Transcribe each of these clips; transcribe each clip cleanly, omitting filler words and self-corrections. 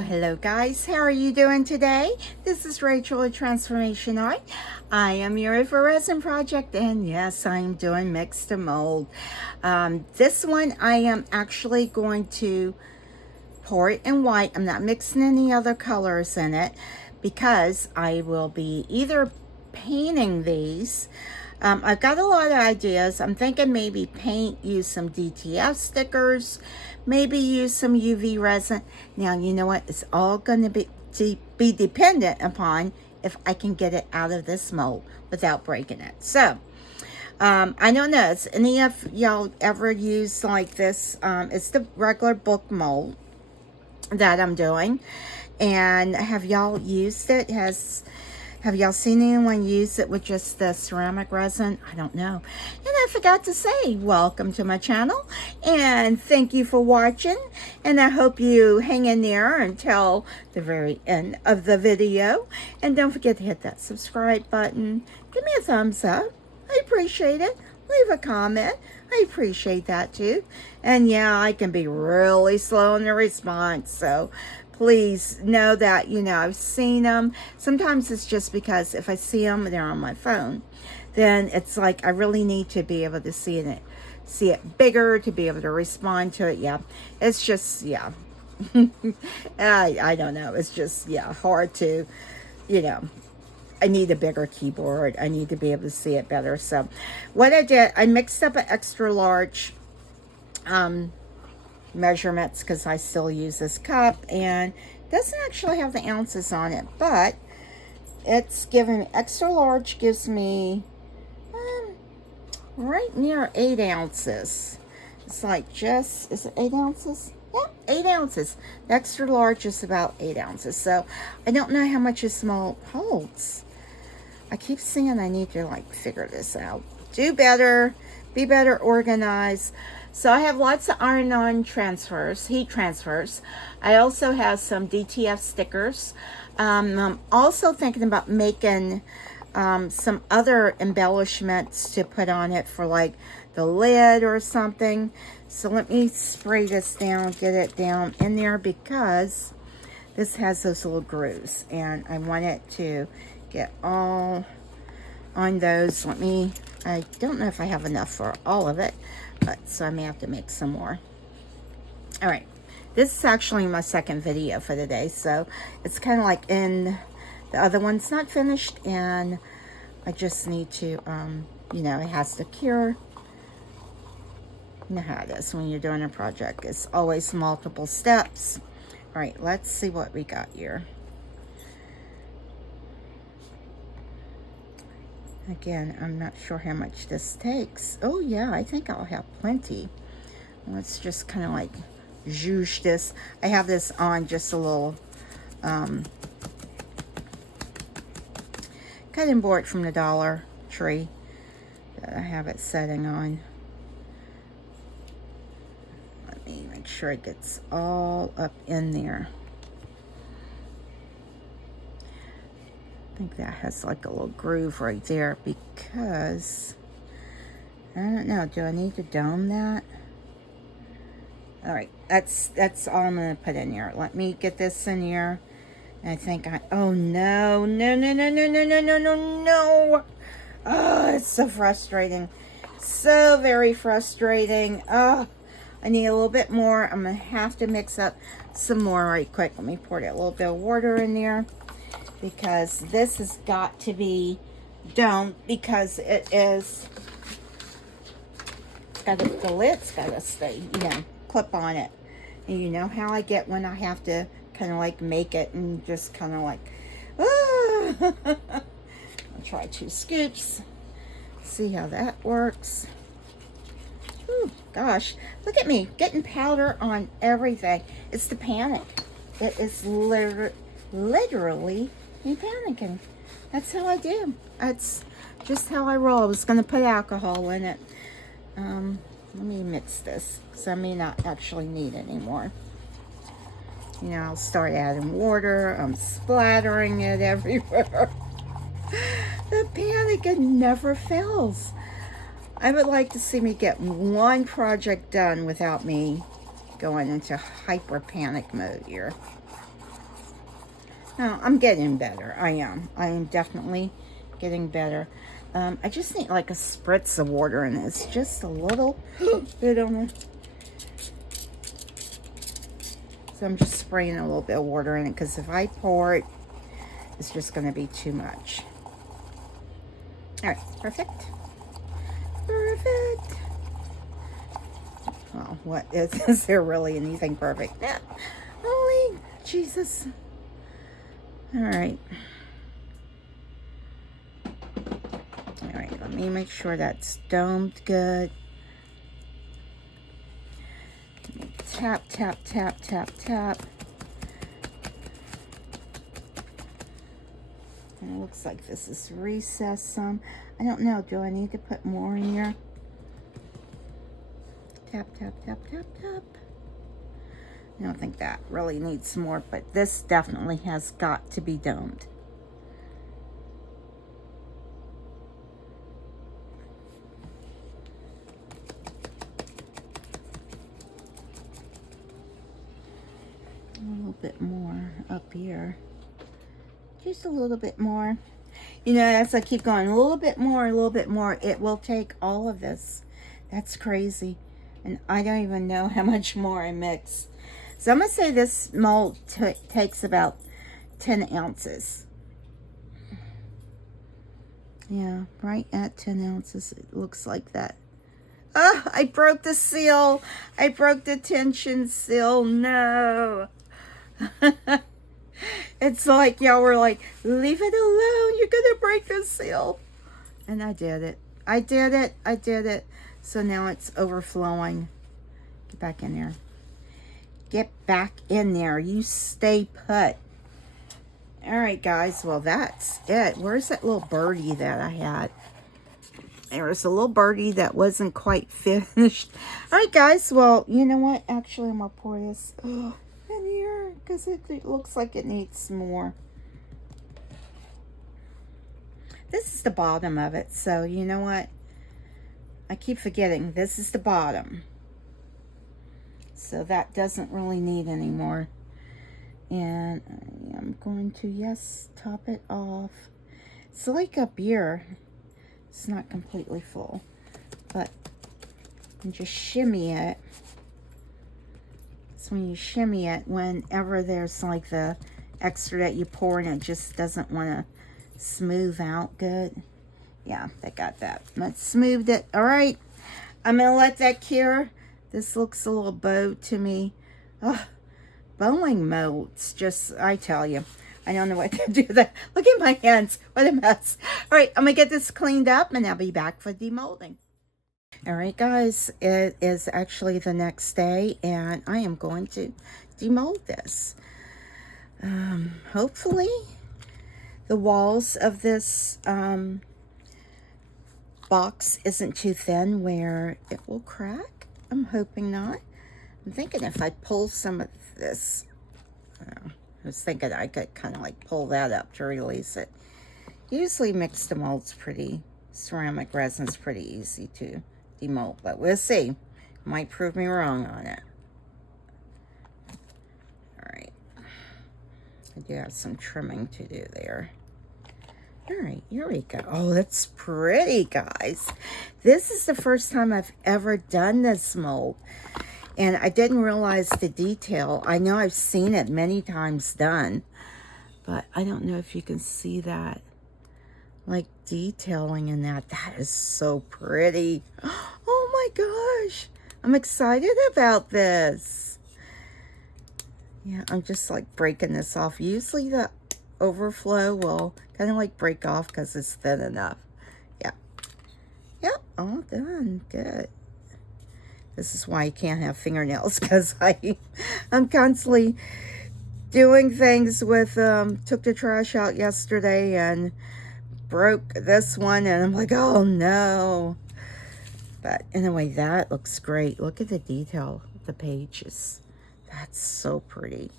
Well, hello guys, how are you doing today? This is Rachel at Transformation Art. I am your for Resin project, and yes, I'm doing mix to mold. This one I am actually going to pour it in white. I'm not mixing any other colors in it because I will be either painting these. I've got a lot of ideas. I'm thinking maybe paint, use some DTF stickers, maybe use some UV resin. Now, you know what? It's all going to be dependent upon if I can get it out of this mold without breaking it. So, I don't know. Has any of y'all ever used like this? It's the regular book mold that I'm doing. And have y'all used it? Have y'all seen anyone use it with just the ceramic resin? I don't know. And I forgot to say, welcome to my channel. And thank you for watching. And I hope you hang in there until the very end of the video. And don't forget to hit that subscribe button. Give me a thumbs up. I appreciate it. Leave a comment. I appreciate that too. And yeah, I can be really slow in the response. So please know that, you know, I've seen them. Sometimes it's just because if I see them, they're on my phone. Then it's like I really need to be able to see it bigger, to be able to respond to it. Yeah, it's just, yeah. I don't know. It's just, yeah, hard to, you know. I need a bigger keyboard. I need to be able to see it better. So what I did, I mixed up an extra large measurements because I still use this cup, and it doesn't actually have the ounces on it, but it's giving extra large gives me right near 8 ounces. It's like just, is it 8 ounces? Yeah, 8 ounces. The extra large is about 8 ounces. So I don't know how much a small holds. I keep saying I need to like figure this out. Do better, be better organized. So I have lots of iron-on transfers, heat transfers. I also have some DTF stickers. I'm also thinking about making some other embellishments to put on it for like the lid or something. So let me spray this down, get it down in there, because this has those little grooves and I want it to get all on those. I don't know if I have enough for all of it, but so I may have to make some more. All right, this is actually my second video for the day, so it's kind of like in the other one's not finished, and I just need to you know, it has to cure. You know how it is when you're doing a project. It's always multiple steps. All right, let's see what we got here. Again, I'm not sure how much this takes. Oh yeah, I think I'll have plenty. Let's just kind of like zhoosh this. I have this on just a little cutting board from the Dollar Tree that I have it setting on. Let me make sure it gets all up in there. I think that has like a little groove right there, because I don't know, do I need to dome that? All right, that's all I'm gonna put in here. Let me get this in here. And I think oh no, no. Oh, it's so frustrating. So very frustrating. Oh, I need a little bit more. I'm gonna have to mix up some more right quick. Let me pour that little bit of water in there, because this has got to be domed, because it is, the lid's got to stay, you know, clip on it. And you know how I get when I have to kind of like make it and just kind of like, ah. I'll try 2 scoops, see how that works. Ooh, gosh, look at me getting powder on everything. It's the panic. It is literally me panicking. That's how I do. That's just how I roll. I was going to put alcohol in it. Let me mix this, because I may not actually need any more. You know, I'll start adding water. I'm splattering it everywhere. The panic never fails. I would like to see me get one project done without me going into hyper panic mode here. No, I'm getting better. I am. I am definitely getting better. I just need like a spritz of water in it. It's just a little bit on it. So I'm just spraying a little bit of water in it because if I pour it, it's just going to be too much. All right, perfect. Perfect. Well, what is there really anything perfect? Yeah. Holy Jesus. All right. All right, let me make sure that's domed good. Tap, tap, tap, tap, tap. And it looks like this is recessed some. I don't know, do I need to put more in here? Tap, tap, tap, tap, tap. I don't think that really needs more, but this definitely has got to be domed. A little bit more up here. Just a little bit more. You know, as I keep going, a little bit more, it will take all of this. That's crazy. And I don't even know how much more I mix. So I'm going to say this mold takes about 10 ounces. Yeah, right at 10 ounces, it looks like that. Oh, I broke the seal. I broke the tension seal. No. It's like y'all were like, leave it alone. You're going to break the seal. And I did it. I did it. I did it. So now it's overflowing. Get back in there. Get back in there. You stay put. All right, guys. Well, that's it. Where's that little birdie that I had? There was a little birdie that wasn't quite finished. All right, guys. Well, you know what? Actually, I'm going to pour this in here because it looks like it needs more. This is the bottom of it. So, you know what? I keep forgetting. This is the bottom. So that doesn't really need any more. And I'm going to, yes, top it off. It's like up here. It's not completely full. But you just shimmy it. So when you shimmy it, whenever there's like the extra that you pour and it just doesn't want to smooth out good. Yeah, I got that. I smoothed it. All right. I'm going to let that cure. This looks a little bowed to me. Oh, bowing molds, just, I tell you, I don't know what to do that. Look at my hands. What a mess. All right, I'm going to get this cleaned up, and I'll be back for demolding. All right, guys, it is actually the next day, and I am going to demold this. Hopefully, the walls of this box isn't too thin where it will crack. I'm hoping not. I'm thinking if I pull some of this, I was thinking I could kind of like pull that up to release it. Usually mixed molds ceramic resin's pretty easy to demold, but we'll see. Might prove me wrong on it. All right. I do have some trimming to do there. All right, here we go. Oh, that's pretty, guys. This is the first time I've ever done this mold. And I didn't realize the detail. I know I've seen it many times done. But I don't know if you can see that. Like detailing in that. That is so pretty. Oh my gosh. I'm excited about this. Yeah, I'm just like breaking this off. Usually the overflow will kind of like break off because it's thin enough. Yeah. Yep, all done. Good. This is why you can't have fingernails, because I'm constantly doing things with, took the trash out yesterday and broke this one, and I'm like, oh no. But anyway, that looks great. Look at the detail of the pages. That's so pretty.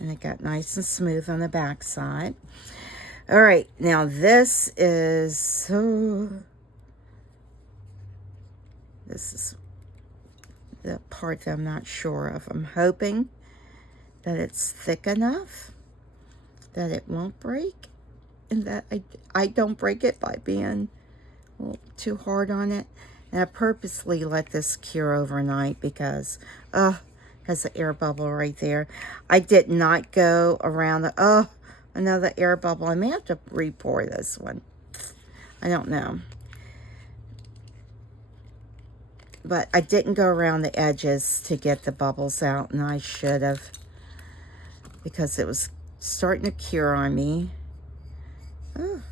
And it got nice and smooth on the back side. All right, now this is the part that I'm not sure of. I'm hoping that it's thick enough. that it won't break, and that I don't break it by being a little too hard on it. And I purposely let this cure overnight because, has an air bubble right there. I did not go around the, another air bubble. I may have to re-pour this one. I don't know. But I didn't go around the edges to get the bubbles out, and I should have, because it was starting to cure on me. Oh,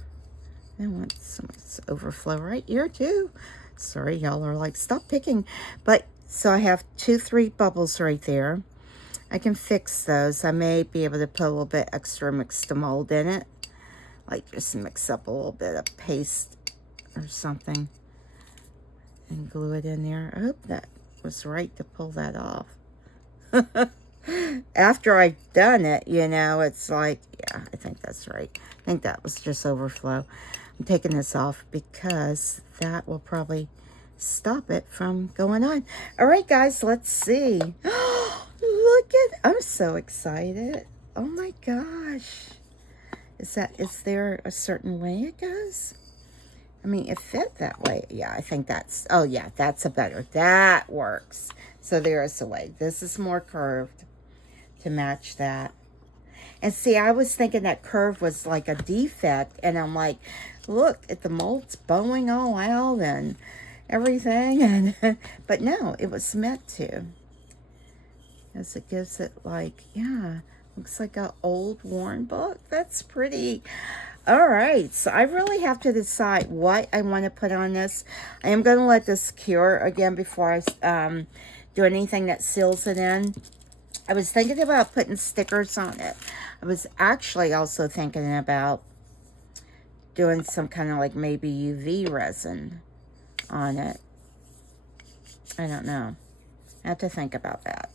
I want some overflow right here too. Sorry, y'all are like, stop picking. But, so I have 2-3 bubbles right there. I can fix those. I may be able to put a little bit extra mixed mold in it. Like just mix up a little bit of paste or something and glue it in there. I hope that was right to pull that off. After I've done it, you know, it's like, yeah, I think that's right. I think that was just overflow. I'm taking this off because that will probably stop it from going on. All right, guys, let's see. Look at, I'm so excited. Oh my gosh. Is there a certain way it goes? I mean, it fit that way. Yeah, I think that's, oh yeah, that's a better, that works. So there is a way. This is more curved to match that. And see, I was thinking that curve was like a defect, and I'm like, look at the mold's bowing all out and everything, and but no, it was meant to. As it gives it like, yeah, looks like an old worn book. That's pretty. All right, so I really have to decide what I want to put on this. I am going to let this cure again before I do anything that seals it in. I was thinking about putting stickers on it. I was actually also thinking about doing some kind of like maybe UV resin on it. I don't know. I have to think about that.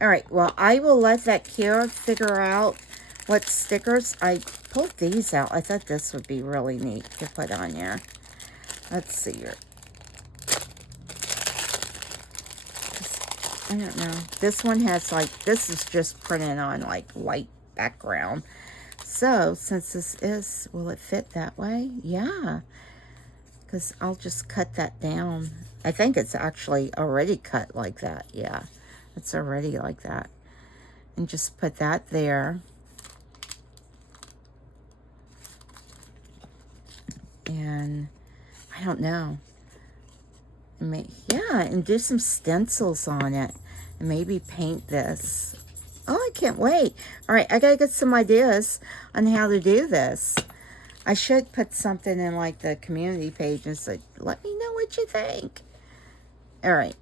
All right, well, I will let that cure, figure out what stickers. I pulled these out. I thought this would be really neat to put on here. Let's see here. I don't know. This one has like, this is just printed on like white background. So since this is, will it fit that way? Yeah. Because I'll just cut that down. I think it's actually already cut like that. Yeah. It's already like that. And just put that there. And I don't know. Yeah, and do some stencils on it. And maybe paint this. Oh, I can't wait. All right, I gotta get some ideas on how to do this. I should put something in like the community page and say, let me know what you think. All right.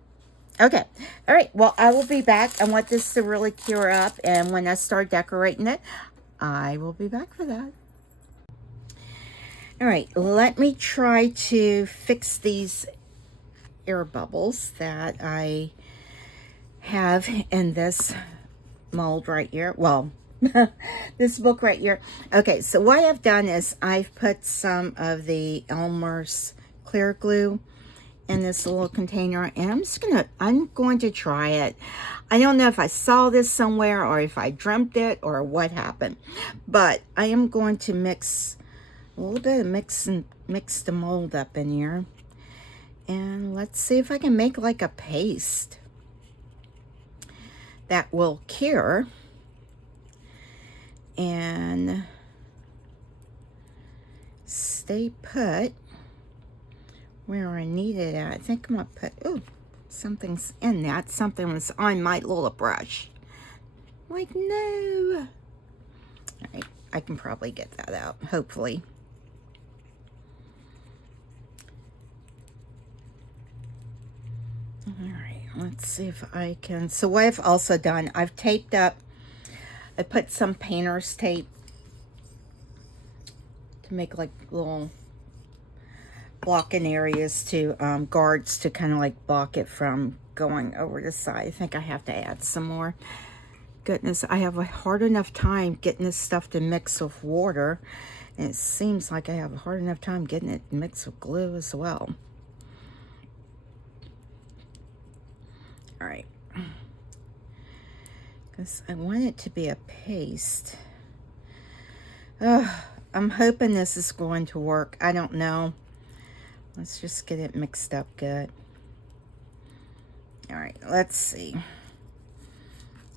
Okay. All right. Well, I will be back. I want this to really cure up. And when I start decorating it, I will be back for that. All right. Let me try to fix these air bubbles that I have in this mold right here. Well, this book right here. Okay. So what I've done is I've put some of the Elmer's clear glue in this little container, and I'm going to try it. I don't know if I saw this somewhere or if I dreamt it or what happened, but I am going to mix a little bit of mix the mold up in here, and let's see if I can make like a paste that will cure and stay put where I need it at. I think I'm gonna put, oh, something's in that. Something was on my little brush. Like, no. All right, I can probably get that out, hopefully. All right, let's see if I can. So what I've also done, I've taped up, I put some painter's tape to make like little blocking areas to guards to kind of like block it from going over the side. I think I have to add some more. Goodness, I have a hard enough time getting this stuff to mix with water, and it seems like I have a hard enough time getting it mixed with glue as well. All right, because I want it to be a paste. I'm hoping this is going to work. I don't know. Let's just get it mixed up good. All right, let's see.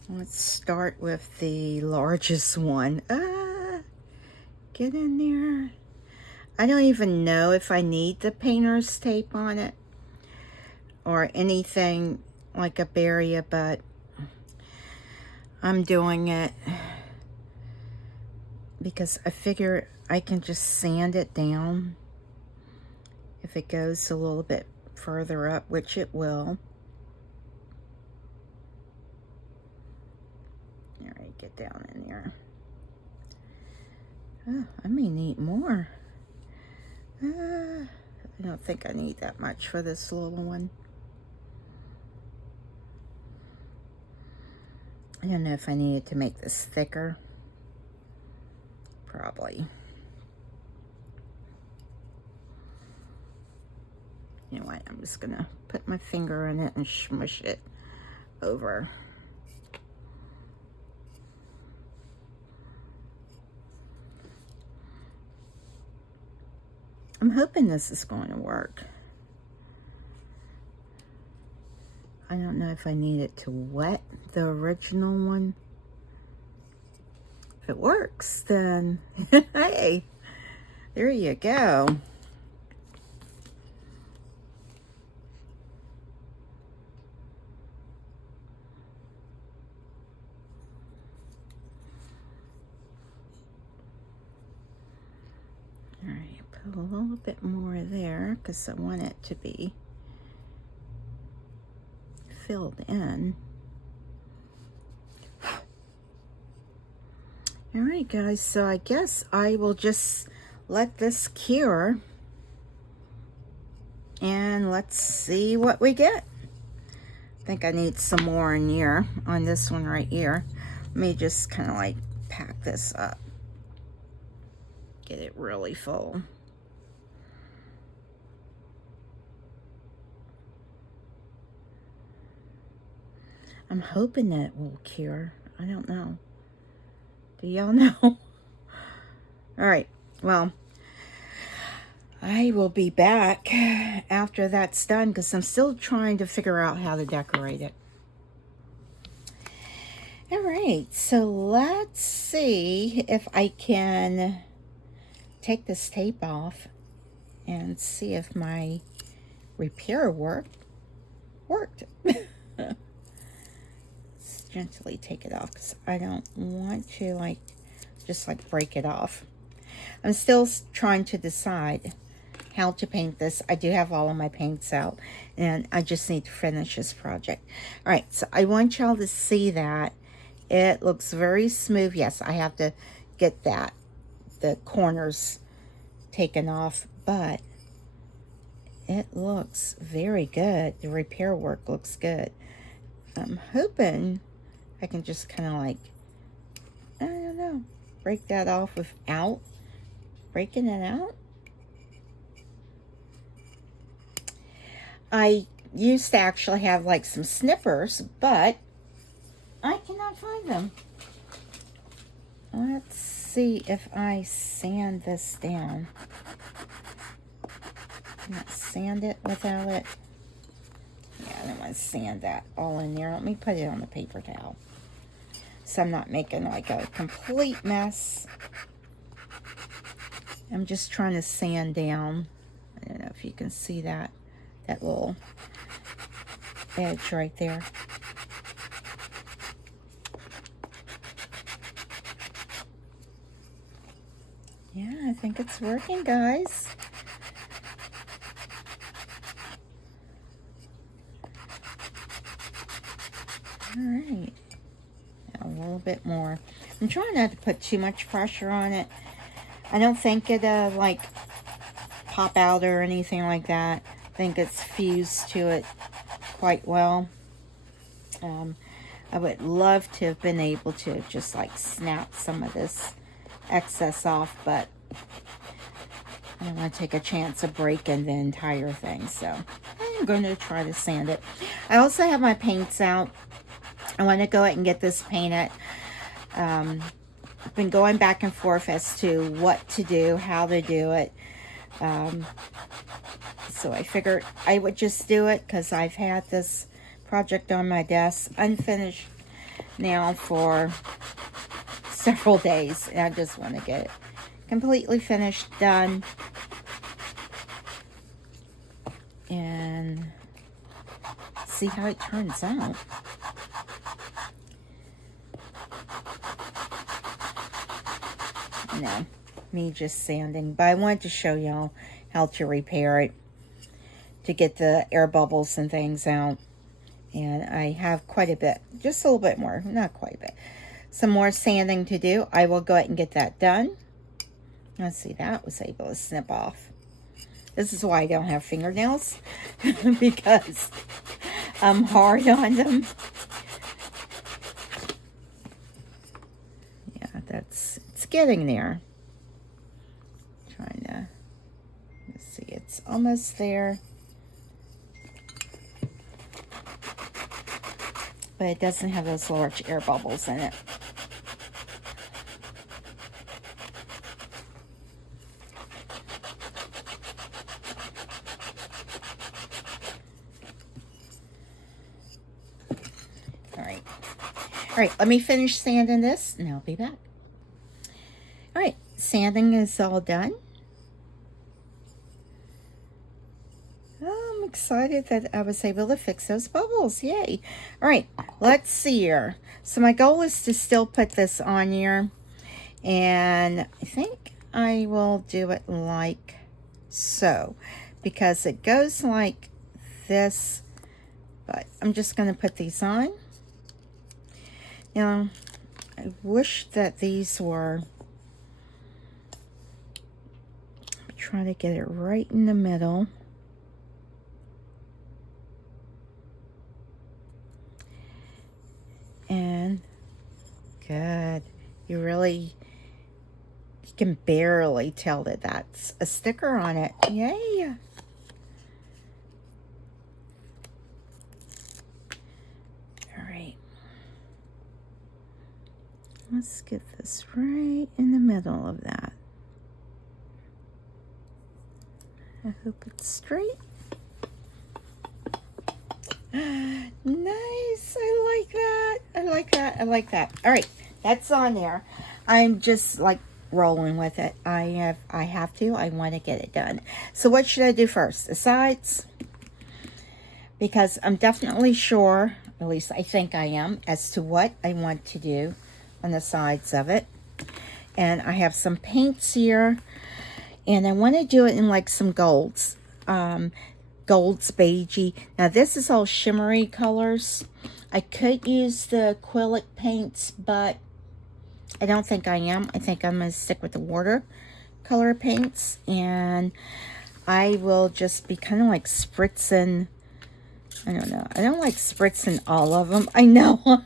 Let's start with the largest one. Get in there. I don't even know if I need the painter's tape on it or anything like a barrier, but I'm doing it because I figure I can just sand it down if it goes a little bit further up, which it will. All right, get down in there. Oh, I may need more. I don't think I need that much for this little one. I don't know if I needed to make this thicker. Probably. You know what? I'm just gonna put my finger in it and smush it over. I'm hoping this is going to work. I don't know if I need it to wet the original one. If it works, then hey, there you go. All right, put a little bit more there because I want it to be filled in. All right, guys, so I guess I will just let this cure and let's see what we get. I think I need some more in here on this one right here. Let me just kind of like pack this up. Get it really full. I'm hoping that it will cure. I don't know. Do y'all know? All right, well, I will be back after that's done because I'm still trying to figure out how to decorate it. All right, so let's see if I can take this tape off and see if my repair worked. Let's gently take it off because I don't want to like just like break it off. I'm still trying to decide how to paint this. I do have all of my paints out and I just need to finish this project. All right, so I want y'all to see that. It looks very smooth. Yes, I have to get the corners taken off, but it looks very good. The repair work looks good. I'm hoping I can just kind of like, I don't know, break that off without breaking it out. I used to actually have like some snippers, but I cannot find them. Let's see if I sand this down. Can I sand it without it? Yeah, I don't want to sand that all in there. Let me put it on the paper towel so I'm not making like a complete mess. I'm just trying to sand down. I don't know if you can see that little edge right there. Yeah, I think it's working, guys. All right, a little bit more. I'm trying not to put too much pressure on it. I don't think it'll like pop out or anything like that. I think it's fused to it quite well. I would love to have been able to just like snap some of this excess off, but I don't want to take a chance of breaking the entire thing, so I'm going to try to sand it. I also have my paints out. I want to go ahead and get this painted. I've been going back and forth as to what to do, how to do it. So I figured I would just do it because I've had this project on my desk unfinished now for several days, and I just want to get it completely finished, done, and see how it turns out. No, me just sanding, but I wanted to show y'all how to repair it to get the air bubbles and things out. And I have quite a bit, just a little bit more, not quite a bit, some more sanding to do. I will go ahead and get that done. Let's see, that was able to snip off. This is why I don't have fingernails, because I'm hard on them. Yeah, it's getting there. Trying to, let's see, it's almost there. But it doesn't have those large air bubbles in it. All right, let me finish sanding this and I'll be back. All right, sanding is all done. I'm excited that I was able to fix those bubbles. Yay. All right, let's see here. So my goal is to still put this on here, and I think I will do it like so, because it goes like this, but I'm just going to put these on. Now, I wish that these were, try to get it right in the middle. And good. You can barely tell that that's a sticker on it. Yay. All right. Let's get this right in the middle of that. I hope it's straight. Nice. I like that. I like that. I like that. All right, that's on there. I'm just like rolling with it. I have to. I want to get it done. So what should I do first? The sides? Because I'm definitely sure, at least I think I am, as to what I want to do on the sides of it. And I have some paints here, and I want to do it in like some golds. Golds, beigey. Now this is all shimmery colors. I could use the acrylic paints, but I don't think I am. I think I'm going to stick with the watercolor paints, and I will just be kind of like spritzing. I don't know. I don't like spritzing all of them. I know.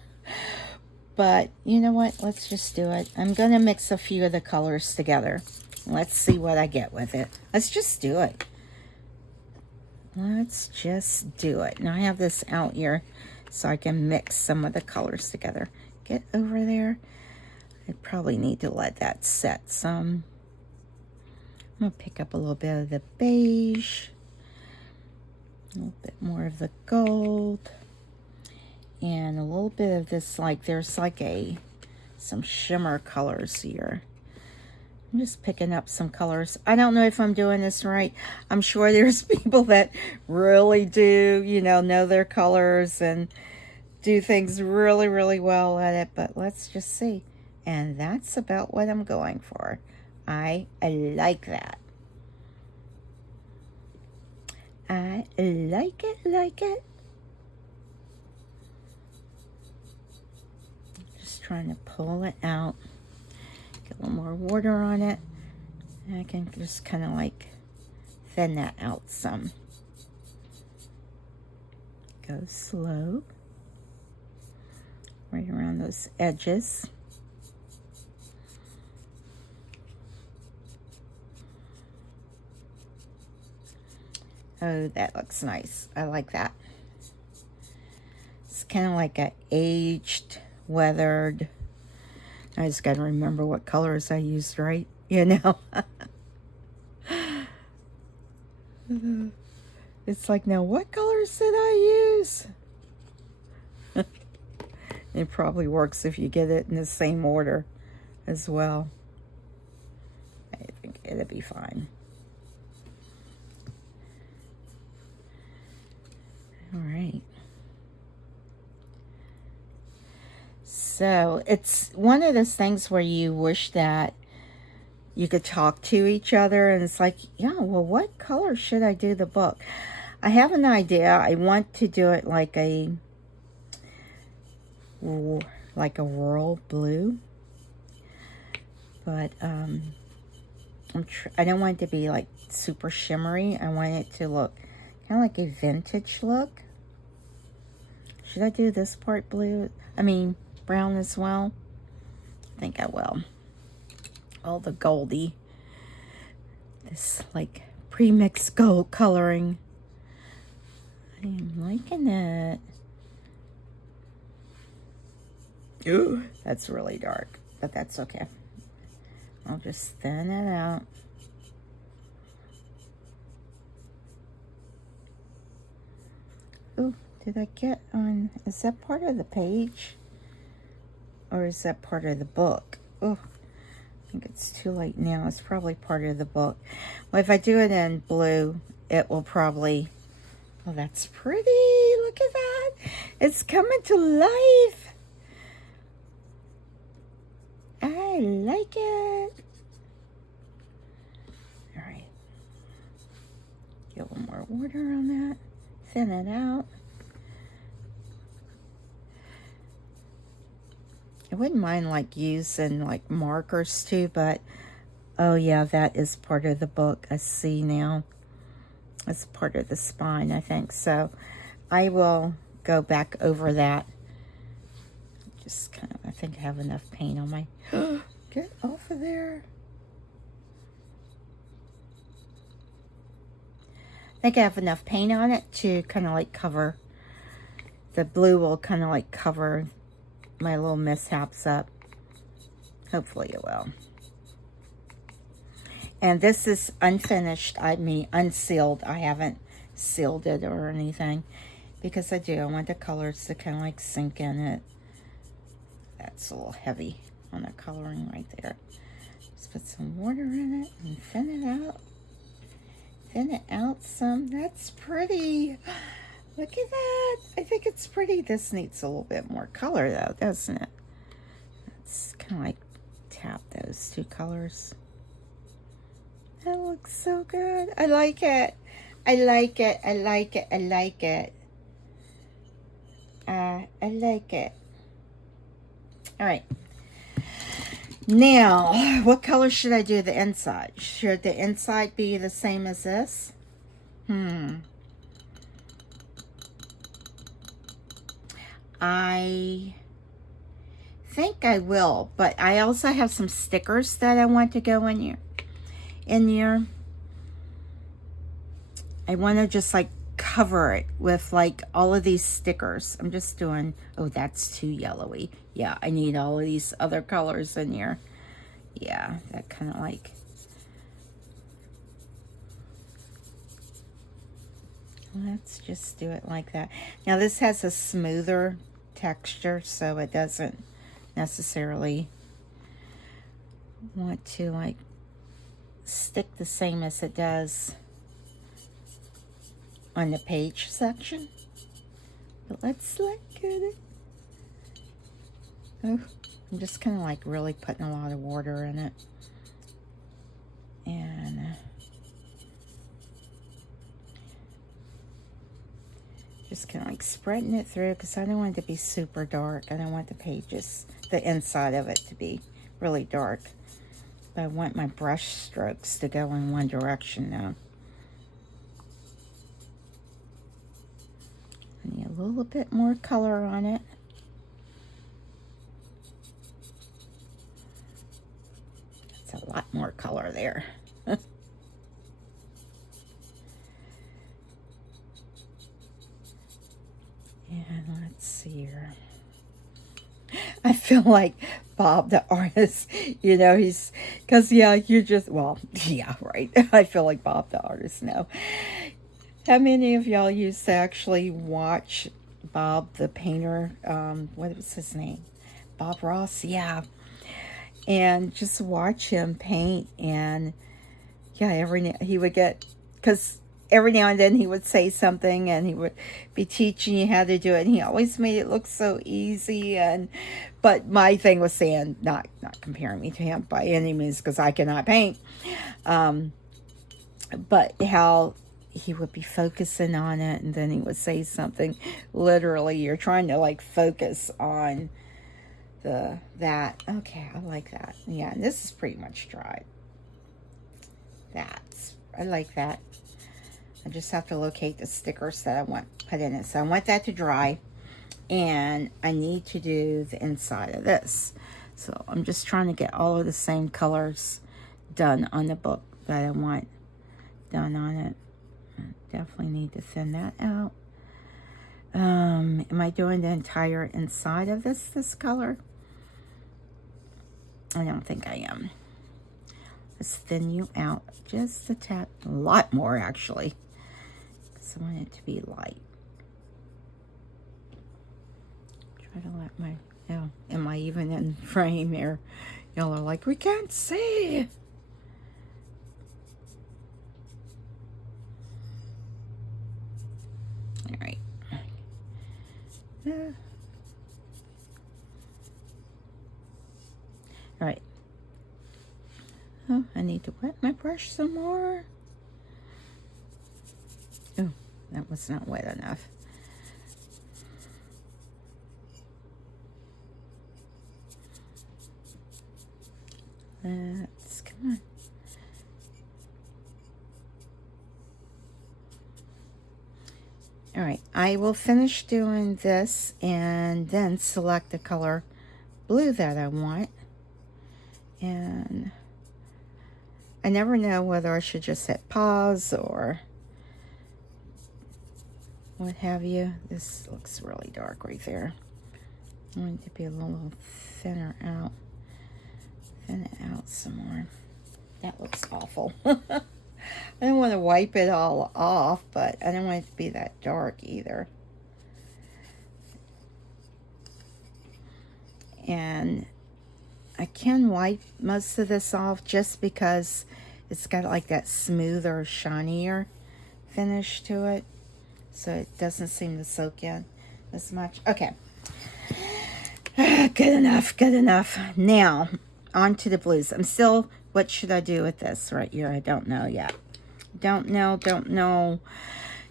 But you know what? Let's just do it. I'm going to mix a few of the colors together. Let's see what I get with it. Let's just do it. Let's just do it. Now I have this out here so I can mix some of the colors together. Get over there. I probably need to let that set some. I'm going to pick up a little bit of the beige, a little bit more of the gold, and a little bit of this, like there's like some shimmer colors here. I'm just picking up some colors. I don't know if I'm doing this right. I'm sure there's people that really do, you know their colors and do things really, really well at it. But let's just see. And that's about what I'm going for. I like that. I like it, like it. Just trying to pull it out. Get a little more water on it. And I can just kind of like thin that out some. Go slow. Right around those edges. Oh, that looks nice. I like that. It's kind of like a aged, weathered I just got to remember what colors I used, right? You know? It's like, now what colors did I use? It probably works if you get it in the same order as well. I think it'll be fine. All right. So it's one of those things where you wish that you could talk to each other, and it's like, yeah, well, what color should I do the book? I have an idea. I want to do it like a royal blue, but I don't want it to be like super shimmery. I want it to look kind of like a vintage look. Should I do this part blue? I mean, brown as well? I think I will. All the goldy, this like pre-mixed gold coloring. I am liking it. Ooh, that's really dark, but that's okay. I'll just thin it out. Ooh, did I get on? Is that part of the page? Or is that part of the book? Oh, I think it's too late now. It's probably part of the book. Well, if I do it in blue, it will probably... Oh, that's pretty. Look at that. It's coming to life. I like it. All right. Get a little more water on that. Thin it out. I wouldn't mind like using like markers too, but oh yeah, that is part of the book. I see now. It's part of the spine, I think. So I will go back over that. Just kind of, I think I have enough paint on my... Get off of there. I think I have enough paint on it to kind of like cover... The blue will kind of like cover my little mishaps up. Hopefully it will. And this is unfinished, I mean unsealed. I haven't sealed it or anything because I want the colors to kind of like sink in it. That's a little heavy on the coloring right there. Just put some water in it and thin it out. Thin it out some. That's pretty. Look at that. I think it's pretty. This needs a little bit more color though, doesn't it? Let's kind of like tap those two colors. That looks so good. I like it. I like it. I like it. I like it. I like it. All right. Now, what color should I do the inside? Should the inside be the same as this? I think I will, but I also have some stickers that I want to go in here. I want to just like cover it with like all of these stickers. I'm just doing, oh, that's too yellowy. Yeah, I need all of these other colors in here. Yeah, that kind of like, let's just do it like that. Now this has a smoother texture, so it doesn't necessarily want to like stick the same as it does on the page section. But let's look at it. Oh, I'm just kind of like really putting a lot of water in it. And just kind of like spreading it through because I don't want it to be super dark. I don't want the pages, the inside of it to be really dark. But I want my brush strokes to go in one direction now. I need a little bit more color on it. That's a lot more color there. And let's see here. I feel like Bob the artist. You know, he's, because, yeah, you just, well, yeah, right. I feel like Bob the artist now. How many of y'all used to actually watch Bob the painter? What was his name? Bob Ross, yeah. And just watch him paint. And yeah, he would get, because every now and then he would say something and he would be teaching you how to do it. And he always made it look so easy. And but my thing was saying, not comparing me to him by any means, because I cannot paint. But how he would be focusing on it, and then he would say something. Literally, you're trying to like focus on that. Okay, I like that. Yeah, and this is pretty much dried. I like that. I just have to locate the stickers that I want put in it. So I want that to dry, and I need to do the inside of this. So I'm just trying to get all of the same colors done on the book that I want done on it. I definitely need to thin that out. Am I doing the entire inside of this color? I don't think I am. Let's thin you out just a tad, a lot more actually, because I want it to be light. Try to let my, oh, am I even in frame here? Y'all are like, we can't see. All right. All right. Oh, I need to wet my brush some more. Oh, that was not wet enough. Come on. All right, I will finish doing this and then select the color blue that I want. And I never know whether I should just hit pause or what have you. This looks really dark right there. I want it to be a little thinner out. Thin it out some more. That looks awful. I don't want to wipe it all off, but I don't want it to be that dark either. And I can wipe most of this off just because it's got like that smoother, shinier finish to it. So it doesn't seem to soak in as much. Okay. Good enough, good enough. Now, on to the blues. I'm still, what should I do with this right here? I don't know yet. Don't know.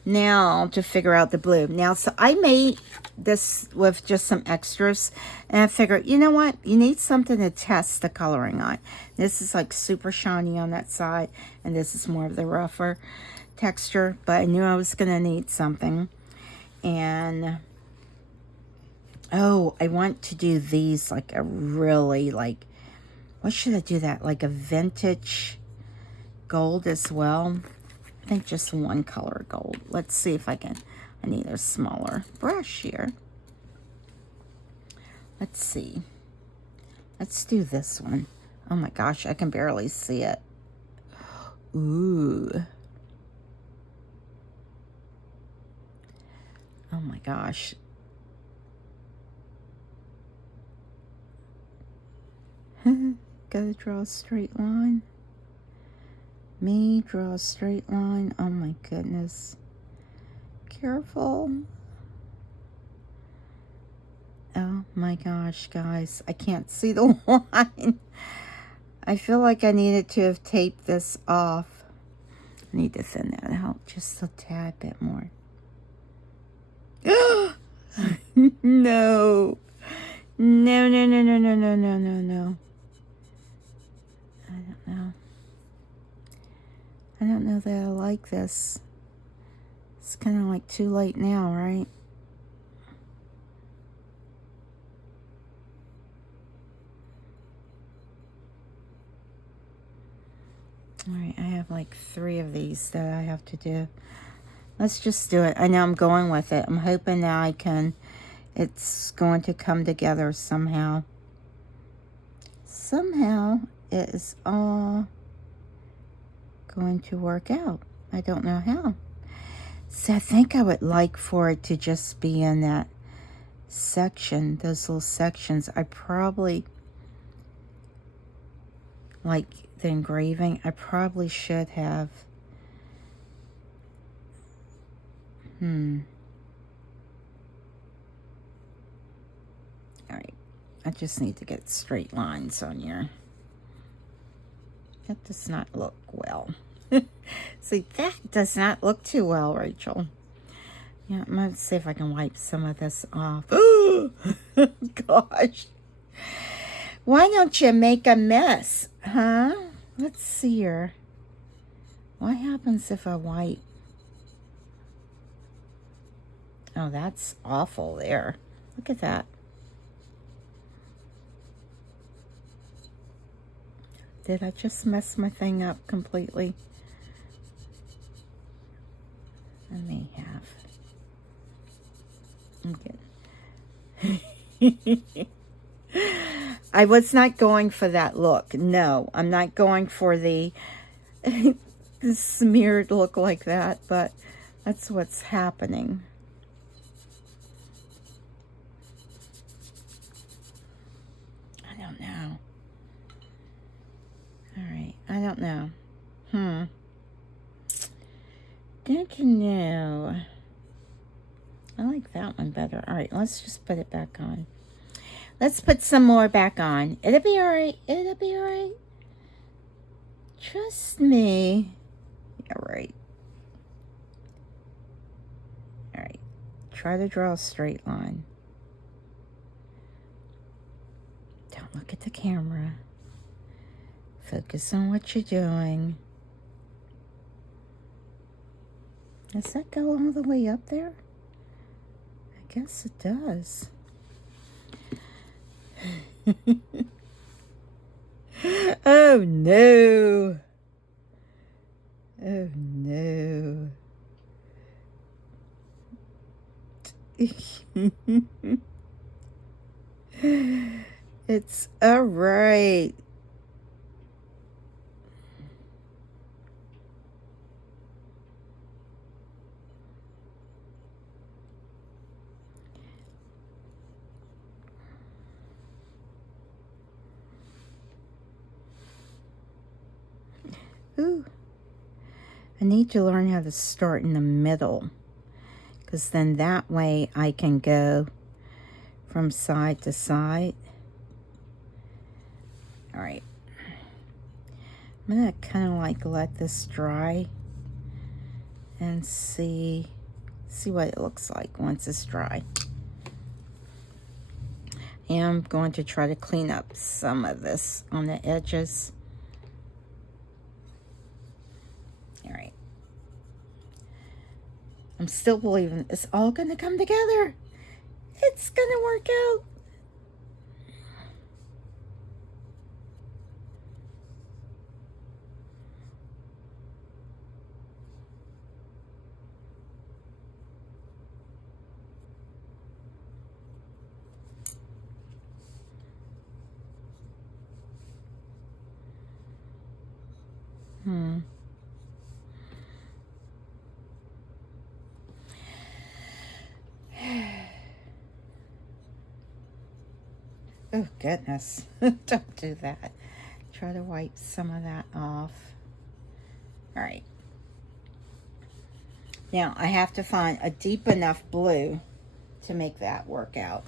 Now to figure out the blue. Now, so I made this with just some extras, and I figured, you know what? You need something to test the coloring on. This is like super shiny on that side, and this is more of the rougher texture, but I knew I was going to need something. And oh, I want to do these like a really like, what should I do that? Like a vintage gold as well. I think just one color gold. Let's see if I can. I need a smaller brush here. Let's see. Let's do this one. Oh my gosh, I can barely see it. Ooh. Oh my gosh. Gotta draw a straight line. Me draw a straight line. Oh my goodness. Careful. Oh my gosh, guys. I can't see the line. I feel like I needed to have taped this off. I need to thin that out just a tad bit more. No. No. No, no, no, no, no, no, no, no, no. I don't know that I like this. It's kind of like too late now, right? All right, I have like 3 of these that I have to do. Let's just do it. I know I'm going with it. I'm hoping that it's going to come together somehow. somehow it is all going to work out. I don't know how. So I think I would like for it to just be in that section, those little sections. I probably, like the engraving, I probably should have, Alright, I just need to get straight lines on here. That does not look well. See, that does not look too well, Rachel. Yeah, I'm going to see if I can wipe some of this off. Oh, gosh. Why don't you make a mess, huh? Let's see here. What happens if I wipe? Oh, that's awful there. Look at that. Did I just mess my thing up completely? I may have. Okay. I was not going for that look. No, I'm not going for the smeared look like that, but that's what's happening. I don't know. All right, I don't know. Don't know. I like that one better. All right, let's just put it back on. Let's put some more back on. It'll be all right. It'll be all right. Trust me. Yeah, right. All right. Try to draw a straight line. Don't look at the camera. Focus on what you're doing. Does that go all the way up there? I guess it does. Oh no. Oh no. It's all right. Ooh. I need to learn how to start in the middle, because then that way I can go from side to side. All right. I'm going to kind of like let this dry and see what it looks like once it's dry. And I'm going to try to clean up some of this on the edges. All right. I'm still believing it's all going to come together. It's going to work out. Oh, goodness. Don't do that. Try to wipe some of that off. All right. Now, I have to find a deep enough blue to make that work out.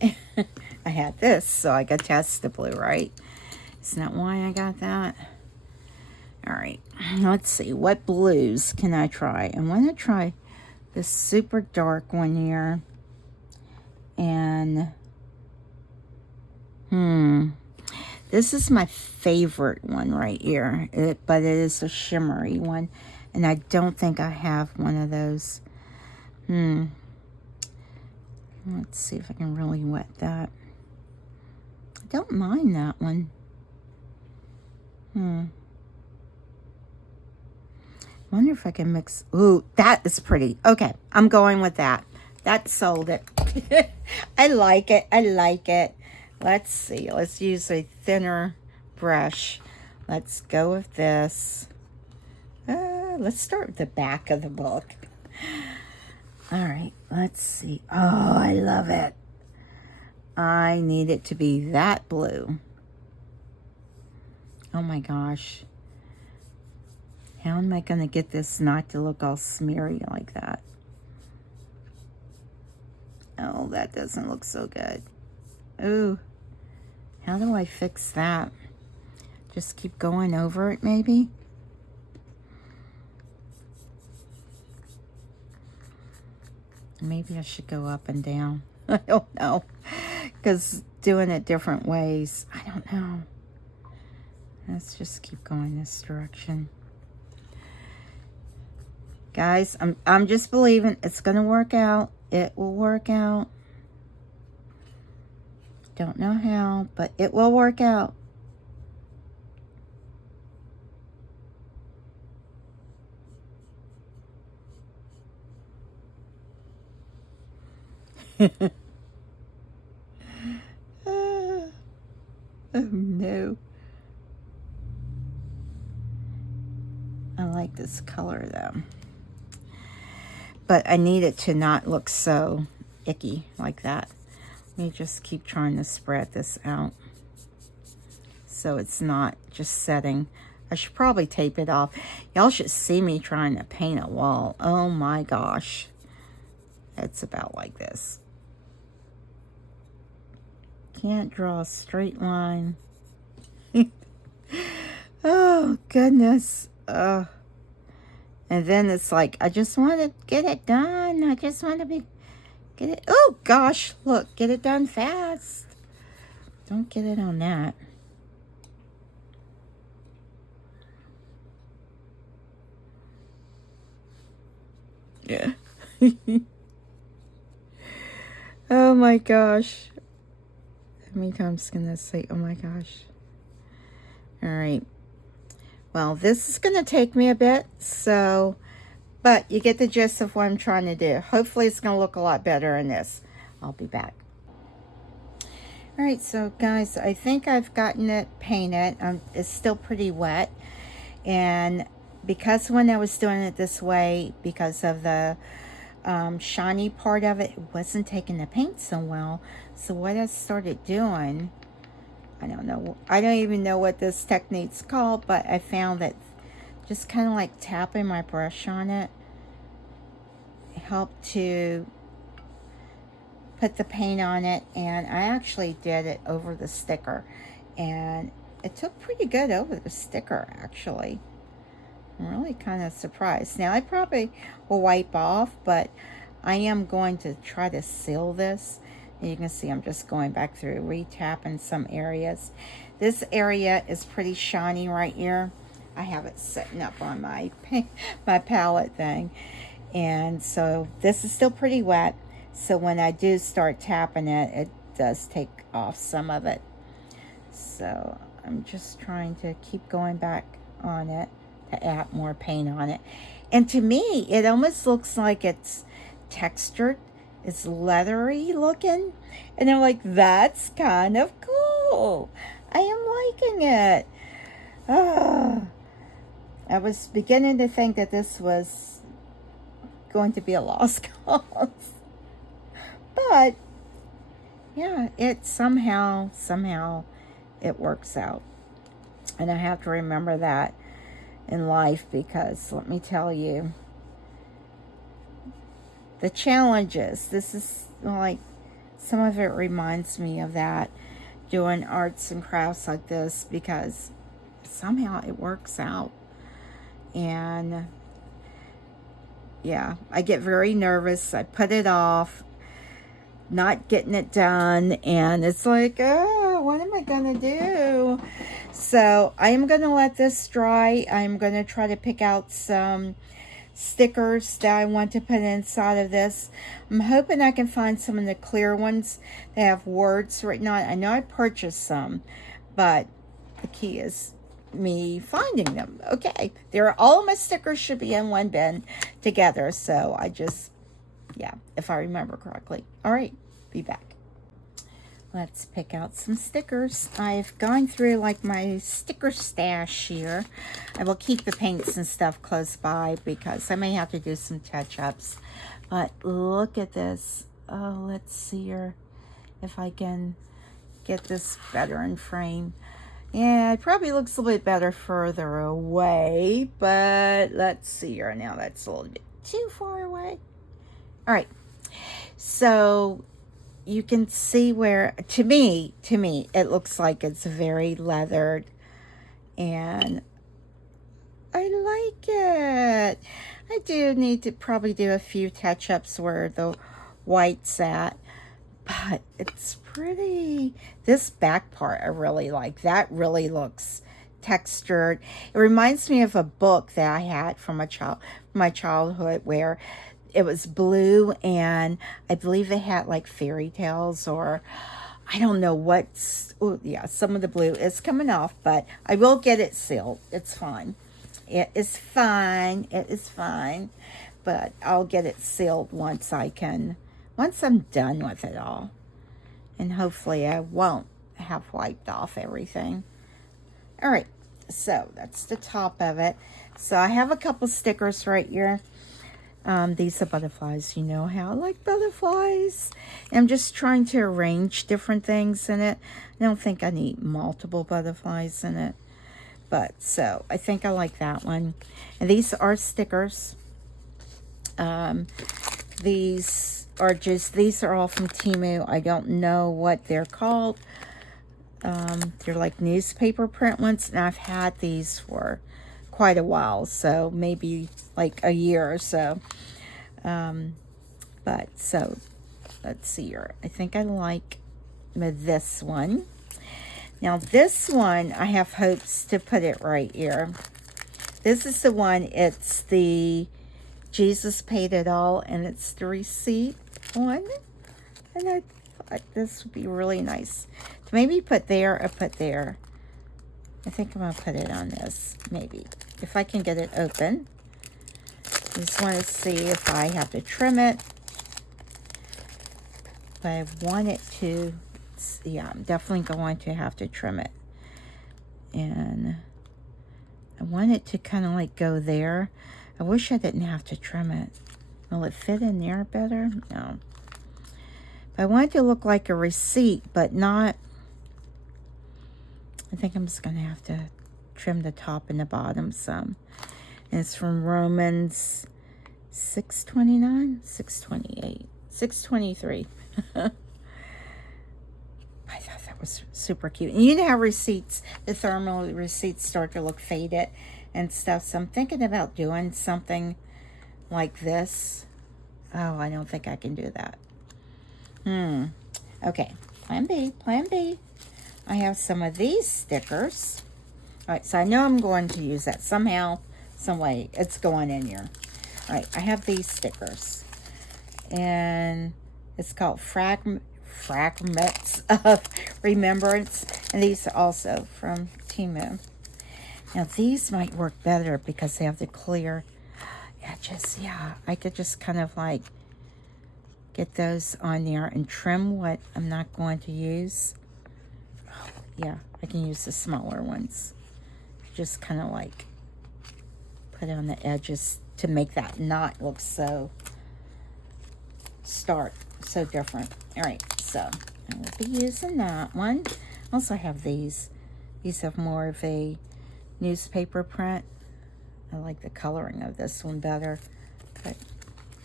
I had this, so I could test the blue, right? Isn't that why I got that? All right. Let's see. What blues can I try? I want to try this super dark one here. And this is my favorite one right here, but it is a shimmery one, and I don't think I have one of those. Let's see if I can really wet that. I don't mind that one. Wonder if I can mix. Ooh, that is pretty. Okay, I'm going with that. That sold it. I like it. I like it. let's see. Let's use a thinner brush. Let's go with this. Let's start with the back of the book. All right, let's see. Oh, I love it. I need it to be that blue. Oh my gosh. How am I going to get this not to look all smeary like that? Oh, that doesn't look so good. Ooh, how do I fix that? Just keep going over it, maybe? Maybe I should go up and down. I don't know. Because doing it different ways, I don't know. Let's just keep going this direction. Guys, I'm just believing it's going to work out. It will work out. Don't know how, but it will work out. Oh no. I like this color though. But I need it to not look so icky like that. Let me just keep trying to spread this out so it's not just setting. I should probably tape it off. Y'all should see me trying to paint a wall. Oh my gosh. It's about like this. Can't draw a straight line. Oh goodness. And then it's like, I just want to get it done. I just want to get it. Oh gosh, look, get it done fast. Don't get it on that. Yeah. Oh my gosh. How many times can I say, oh my gosh? All right. Well, this is going to take me a bit, so, but you get the gist of what I'm trying to do. Hopefully it's going to look a lot better in this. I'll be back. All right, so guys, I think I've gotten it painted. It's still pretty wet, and because when I was doing it this way, because of the shiny part of it, it wasn't taking the paint so well. So what I started doing, I don't know, I don't even know what this technique's called, but I found that just kind of like tapping my brush on it helped to put the paint on it. And I actually did it over the sticker, and it took pretty good over the sticker actually. I'm really kind of surprised. Now I probably will wipe off, but I am going to try to seal this. And you can see I'm just going back through, re-tapping some areas. This area is pretty shiny right here. I have it sitting up on my palette thing. And so this is still pretty wet. So when I do start tapping it, it does take off some of it. So I'm just trying to keep going back on it to add more paint on it. And to me, it almost looks like it's textured. It's leathery looking. And I'm like, that's kind of cool. I am liking it. I was beginning to think that this was going to be a lost cause. But, yeah, it somehow it works out. And I have to remember that in life, because let me tell you, the challenges, this is like, some of it reminds me of that, doing arts and crafts like this, because somehow it works out. And yeah, I get very nervous. I put it off, not getting it done, and it's like, oh, what am I gonna do? So I am gonna let this dry. I'm gonna try to pick out some stickers that I want to put inside of this. I'm hoping I can find some of the clear ones that have words written on it. I know I purchased some, but the key is me finding them. Okay, all of my stickers should be in one bin together, so I just, yeah, if I remember correctly. All right, be back. let's pick out some stickers. I've gone through like my sticker stash here. I will keep the paints and stuff close by because I may have to do some touch-ups. But look at this. Oh, let's see here if I can get this better in frame. Yeah, it probably looks a little bit better further away, but let's see here. Now that's a little bit too far away. All right, so you can see where, to me, it looks like it's very leathered, and I like it. I do need to probably do a few touch-ups where the white's at, but it's pretty. This back part I really like. That really looks textured. It reminds me of a book that I had from my childhood where it was blue, and I believe it had like fairy tales, or I don't know what's. Oh yeah, some of the blue is coming off, but I will get it sealed. It's fine. It is fine. It is fine. But I'll get it sealed once I'm done with it all. And hopefully I won't have wiped off everything. All right, so that's the top of it. So I have a couple stickers right here. These are butterflies. You know how I like butterflies. I'm just trying to arrange different things in it. I don't think I need multiple butterflies in it. But so I think I like that one. And these are stickers. These are all from Temu. I don't know what they're called. They're like newspaper print ones, and I've had these for quite a while, so maybe like a year or so. But so let's see here. I think I like this one. Now this one, I have hopes to put it right here. This is the one, it's the Jesus Paid It All, and it's the receipt one. And I thought this would be really nice to maybe put there or put there. I think I'm going to put it on this, maybe, if I can get it open. I just want to see if I have to trim it. But I want it to, yeah, I'm definitely going to have to trim it. And I want it to kind of like go there. I wish I didn't have to trim it. Will it fit in there better? No. But I want it to look like a receipt, but not. I think I'm just going to have to trim the top and the bottom some. And it's from Romans 6:29, 6:28, 6:23. I thought that was super cute. And you know how receipts, the thermal receipts start to look faded and stuff. So I'm thinking about doing something like this. Oh, I don't think I can do that. Okay, plan B, plan B. I have some of these stickers. All right, so I know I'm going to use that somehow, some way. It's going in here. All right, I have these stickers. And it's called Fragments of Remembrance. And these are also from Temu. Now, these might work better because they have the clear edges. Yeah, I could just kind of like get those on there and trim what I'm not going to use. Oh, yeah, I can use the smaller ones. Just kind of like put it on the edges to make that knot look so different. All right, so I will be using that one. Also, I have these. These have more of a newspaper print. I like the coloring of this one better. But,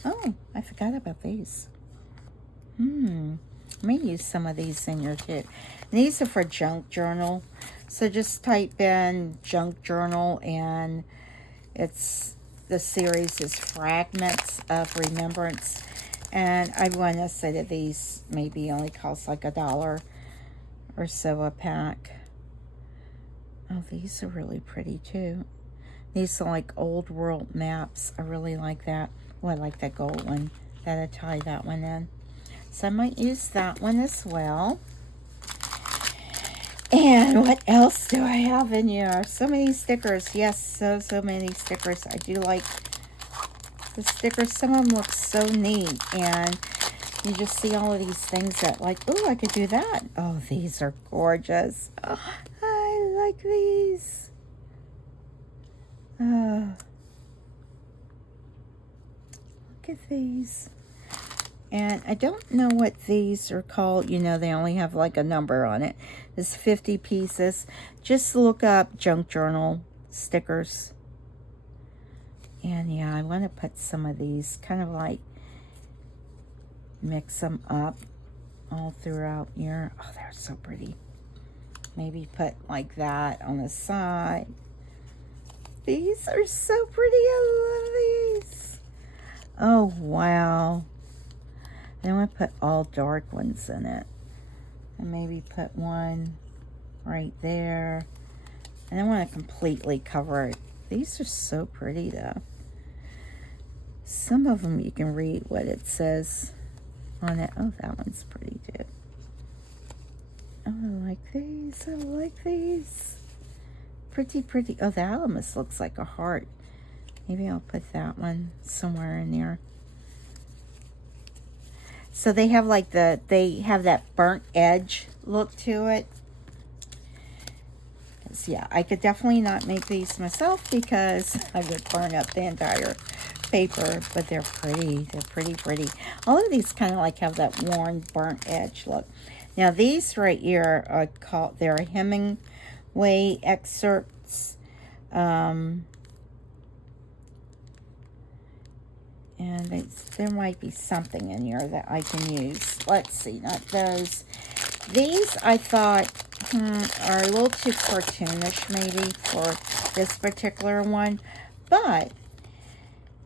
oh, I forgot about these. I may use some of these in here too. And these are for junk journal. So just type in junk journal, and it's, the series is Fragments of Remembrance. And I want to say that these maybe only cost like $1 or so a pack. Oh, these are really pretty too. These are like old world maps. I really like that. Oh, I like that gold one. That'll tie that one in. So I might use that one as well. And what else do I have in here? So many stickers. Yes, so many stickers. I do like the stickers. Some of them look so neat. And You just see all of these things that like, oh, I could do that. Oh, these are gorgeous. Oh, I like these. Oh, look at these. And I don't know what these are called. You know, they only have like a number on it. It's 50 pieces. Just look up junk journal stickers. And yeah, I want to put some of these, kind of like mix them up all throughout here. Oh, they're so pretty. Maybe put like that on the side. These are so pretty. I love these. Oh, wow. I want to put all dark ones in it. And maybe put one right there. And I want to completely cover it. These are so pretty, though. Some of them you can read what it says on it. Oh, that one's pretty, too. Oh, I like these. I like these. Pretty, pretty. Oh, the Alamus looks like a heart. Maybe I'll put that one somewhere in there. So they have like they have that burnt edge look to it. So yeah, I could definitely not make these myself because I would burn up the entire paper, but they're pretty. They're pretty, pretty. All of these kind of like have that worn, burnt edge look. Now these right here are called, they're Hemingway excerpts. And there might be something in here that I can use. Let's see, not those. These I thought are a little too cartoonish maybe for this particular one. But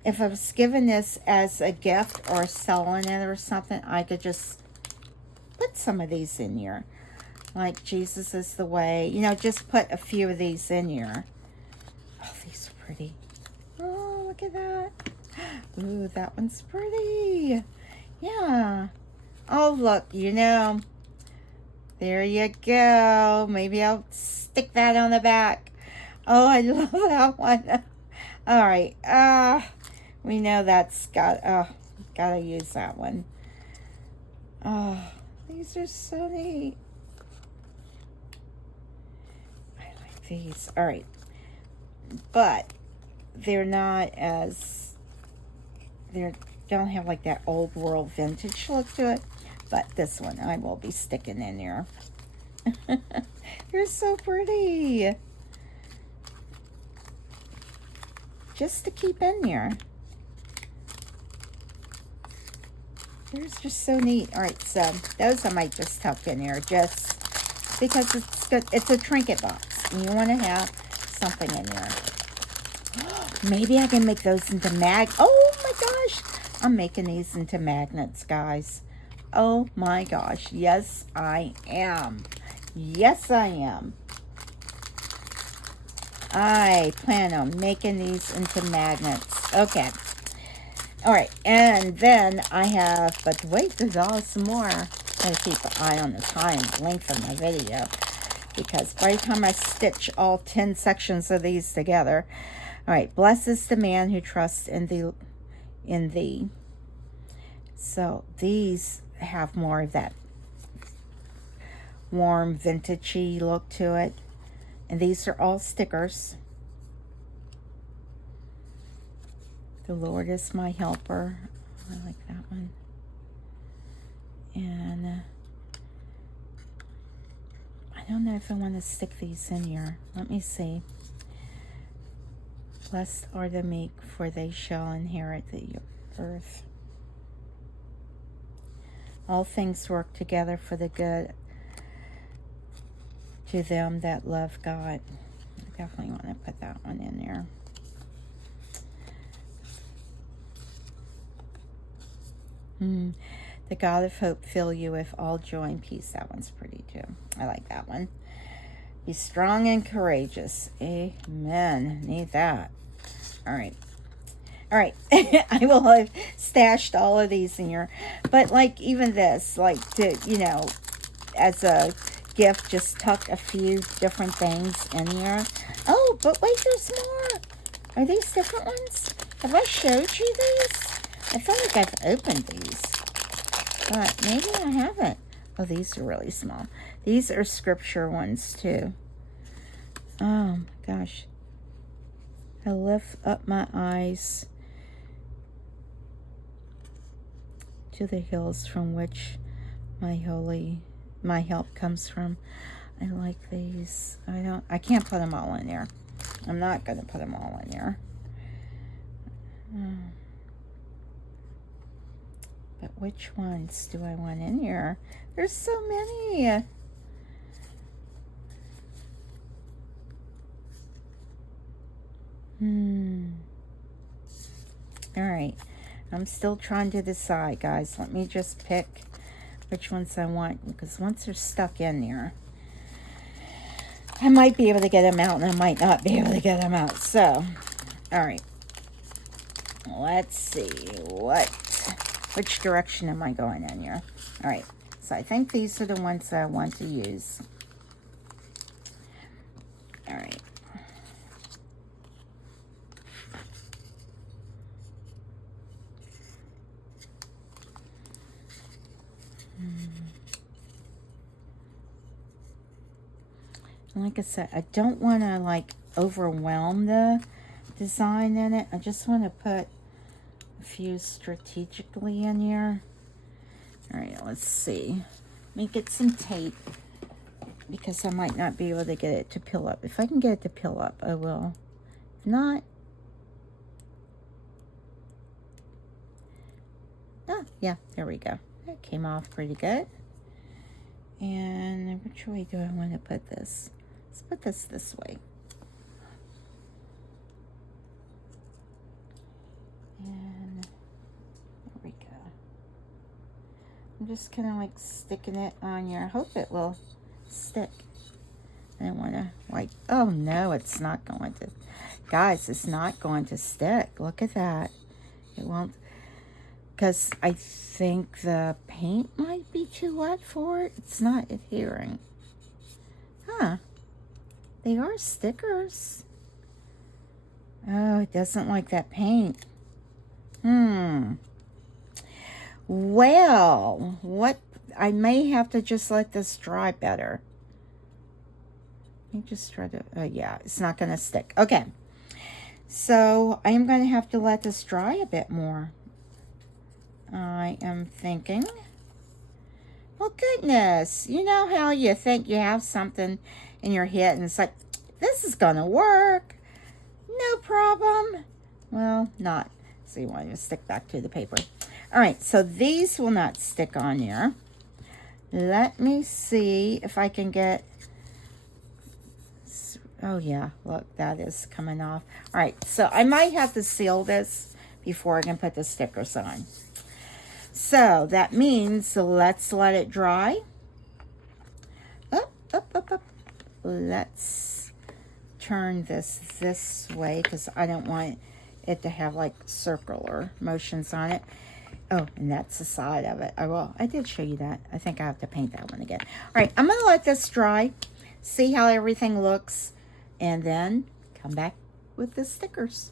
if I was given this as a gift or selling it or something, I could just put some of these in here. Like Jesus is the way. You know, just put a few of these in here. Oh, these are pretty. Oh, look at that. Ooh, that one's pretty. Yeah. Oh, look, you know. There you go. Maybe I'll stick that on the back. Oh, I love that one. All right. We know that's gotta use that one. Oh, these are so neat. I like these. All right. But they're not as, they don't have like that old world vintage look to it. But this one I will be sticking in there. They're so pretty. Just to keep in there. They're just so neat. All right, so those I might just tuck in there just because it's good. It's a trinket box. And you want to have something in there. Maybe I can make those into oh my gosh. I'm making these into magnets, guys. Oh my gosh. Yes, I am. Yes, I am. I plan on making these into magnets. Okay. All right. And then I have, but wait, there's always some more. Gotta keep an eye on the time, length of my video. Because by the time I stitch all 10 sections of these together. All right. Blessed is the man who trusts in thee. So these have more of that warm vintagey look to it, and these are all stickers. The Lord is my helper. I like that one. And I don't know if I want to stick these in here. Let me see. Blessed are the meek, for they shall inherit the earth. All things work together for the good to them that love God. I definitely want to put that one in there. The God of hope fill you with all joy and peace. That one's pretty too. I like that one. Be strong and courageous. Amen. Need that. All right. All right, I will have stashed all of these in here. But like even this, like to, you know, as a gift, just tuck a few different things in here. Oh, but wait, there's more. Are these different ones? Have I showed you these? I feel like I've opened these. but maybe I haven't. Oh, these are really small. These are scripture ones too. Oh my gosh. I lift up my eyes to the hills from which my help comes from. I like these. I can't put them all in there. I'm not going to put them all in there. But which ones do I want in here? There's so many. All right. I'm still trying to decide, guys. Let me just pick which ones I want, because once they're stuck in there, I might be able to get them out and I might not be able to get them out. So, all right. Let's see which direction am I going in here? All right. So I think these are the ones that I want to use. All right. Like I said, I don't want to like overwhelm the design in it. I just want to put a few strategically in here. All right, let's see. Let me get some tape because I might not be able to get it to peel up. If I can get it to peel up, I will. If not, yeah, there we go. That came off pretty good. And which way do I want to put this? Let's put this way. And there we go. I'm just kind of like sticking it on here. I hope it will stick. I don't want to like, oh no, it's not going to. Guys, it's not going to stick. Look at that. It won't, because I think the paint might be too wet for it. It's not adhering. Huh. They are stickers. Oh, it doesn't like that paint. Well, what? I may have to just let this dry better. Let me just try to, yeah, it's not going to stick. Okay. So I am going to have to let this dry a bit more. I am thinking. Well, goodness. You know how you think you have something in your head and it's like, this is going to work. No problem. Well, not. So you want to stick back to the paper. All right, so these will not stick on there. Let me see if I can get, oh yeah, look, that is coming off. All right, so I might have to seal this before I can put the stickers on. So that means let's let it dry. Up. Let's turn this way because I don't want it to have like circular motions on it. Oh, and that's the side of it. I did show you that. I think I have to paint that one again. All right, I'm going to let this dry, see how everything looks, and then come back with the stickers.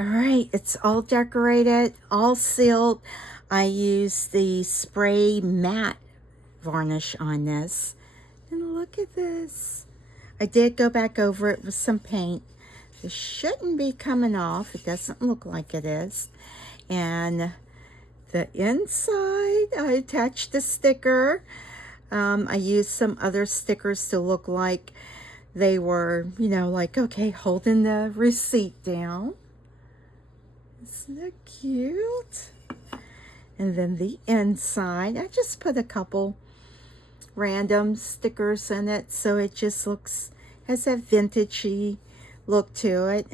All right, it's all decorated, all sealed. I used the spray matte varnish on this. And look at this. I did go back over it with some paint. It shouldn't be coming off. It doesn't look like it is. And the inside, I attached a sticker. I used some other stickers to look like they were, you know, like, okay, holding the receipt down. Isn't that cute? And then the inside, I just put a couple random stickers in it so it just looks, has that vintagey look to it.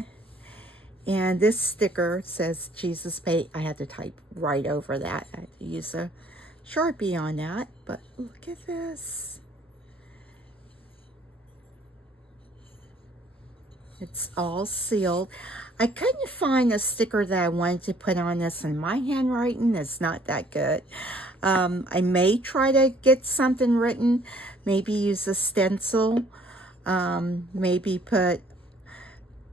And this sticker says Jesus Paid. I had to type right over that. I had to use a Sharpie on that, but look at this. It's all sealed. I couldn't find a sticker that I wanted to put on this, and my handwriting is not that good. I may try to get something written, maybe use a stencil, maybe put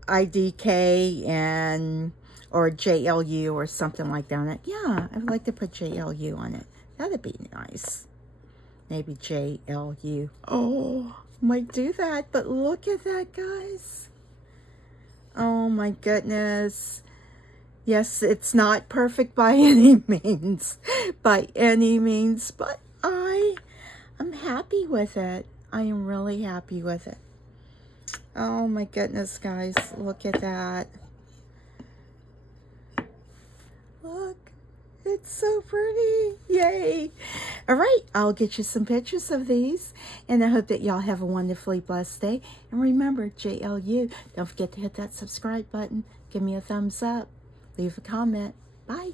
IDK and or JLU or something like that. Yeah, I would like to put JLU on it. That'd be nice. Maybe JLU. Oh, might do that, but look at that, guys. Oh my goodness. Yes, it's not perfect by any means. By any means, but I'm happy with it. I am really happy with it. Oh my goodness, guys. Look at that. Look. It's so pretty. Yay. All right. I'll get you some pictures of these. And I hope that y'all have a wonderfully blessed day. And remember, JLU, don't forget to hit that subscribe button. Give me a thumbs up. Leave a comment. Bye.